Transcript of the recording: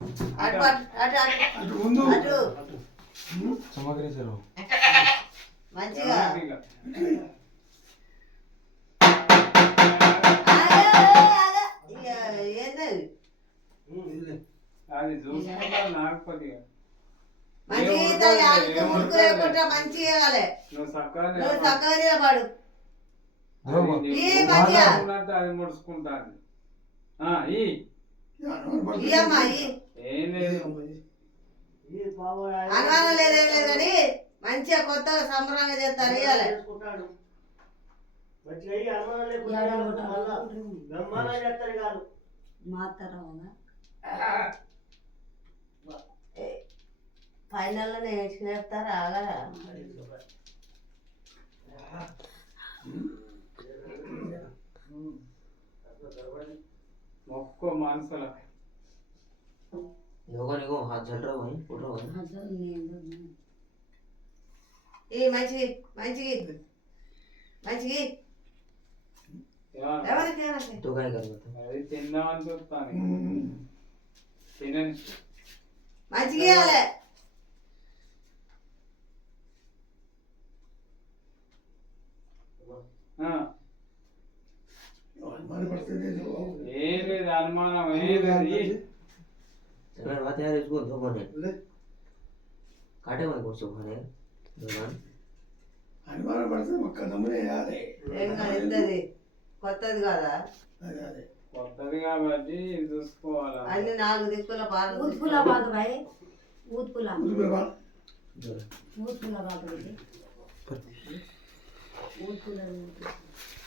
అటు అటు అటు అటు ముందు అటు సమగ్రేశారు మంచిగా ఏంది అది చూసుకుంటా నాకు కొద్దిగా మంచిగా ముడుకు లేకుండా మంచిగా ఇవ్వాలి నువ్వు చక్కగా నువ్వు చక్కగా నిలబడు అది ముడుచుకుంటాను ఇయ్యమ్మా ఏం లేదు అనుమానం లేదేం లేదు కానీ మంచిగా కొత్తగా సంబరంగా చేస్తారు ఇవ్వాలి ఫైనల్లో నేర్చుకునేస్తారా ఆగరా మొక్క మనసులో योगा हाथ जल रहा वहीं उठ रहा वहीं ఈ మంచిగి మంచిగి మంచిగి ఎవరికి तो क्या करना था అది తిందామని చూస్తాను తినండి మంచిగా ఇవ్వాలి ఏం లేదు అనుమానం ఏం లేదు चलो बात यार इसको दो बने काटे मत कुछ खाने दुकान అనుమానం పడితే ఒక్క దమ్మునే వేయాలి. ఏం కాదు ఇంతది కొత్తది కదా అదే అదే కొత్తది కాబట్టి ఇది చూసుకోవాలి అన్ని 4 దిక్కుల పాలు ऊद फुला बात भाई ऊद फुला ముదుగురు ऊद फुला बात ऊद फुला